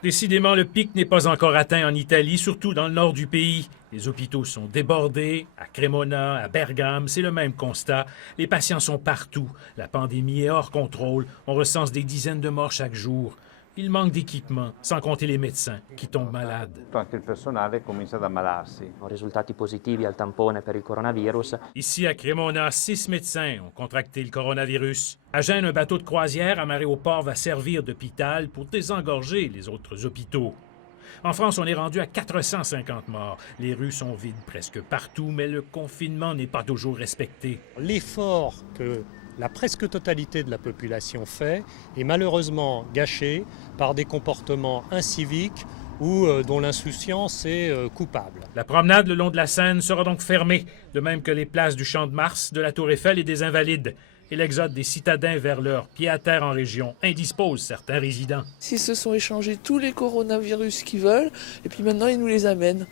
Décidément, le pic n'est pas encore atteint en Italie, surtout dans le nord du pays. Les hôpitaux sont débordés. À Cremona, à Bergame, c'est le même constat. Les patients sont partout. La pandémie est hors contrôle. On recense des dizaines de morts chaque jour. Il manque d'équipements, sans compter les médecins qui tombent malades. Anche il personale comincia ad ammalarsi. Risultati positivi al tampone per il coronavirus. Ici, à Cremona, 6 médecins ont contracté le coronavirus. À Gênes, un bateau de croisière amarré au port va servir d'hôpital pour désengorger les autres hôpitaux. En France, on est rendu à 450 morts. Les rues sont vides presque partout, mais le confinement n'est pas toujours respecté. L'effort que la presque totalité de la population fait est malheureusement gâché par des comportements inciviques ou dont l'insouciance est coupable. La promenade le long de la Seine sera donc fermée, de même que les places du Champ de Mars, de la Tour Eiffel et des Invalides. Et l'exode des citadins vers leur pied-à-terre en région indispose certains résidents. S'ils se sont échangés tous les coronavirus qu'ils veulent, et puis maintenant ils nous les amènent.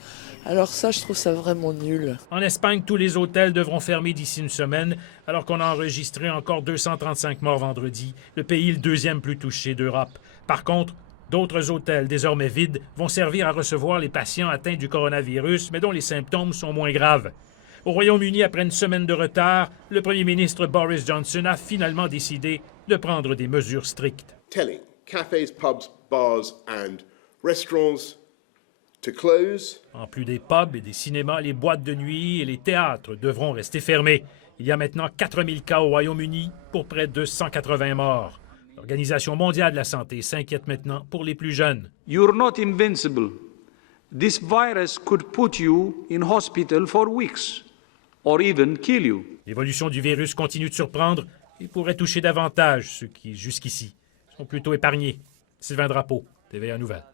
Alors ça, je trouve ça vraiment nul. En Espagne, tous les hôtels devront fermer d'ici une semaine, alors qu'on a enregistré encore 235 morts vendredi, le pays le deuxième plus touché d'Europe. Par contre, d'autres hôtels, désormais vides, vont servir à recevoir les patients atteints du coronavirus, mais dont les symptômes sont moins graves. Au Royaume-Uni, après une semaine de retard, le premier ministre Boris Johnson a finalement décidé de prendre des mesures strictes. Telling cafes, pubs, bars and restaurants to close. En plus des pubs et des cinémas, les boîtes de nuit et les théâtres devront rester fermés. Il y a maintenant 4000 cas au Royaume-Uni pour près de 180 morts. L'Organisation mondiale de la santé s'inquiète maintenant pour les plus jeunes. You're not invincible. This virus could put you in hospital for weeks. Or even kill you. L'évolution du virus continue de surprendre et pourrait toucher davantage ceux qui, jusqu'ici, sont plutôt épargnés. Sylvain Drapeau, TVA Nouvelles.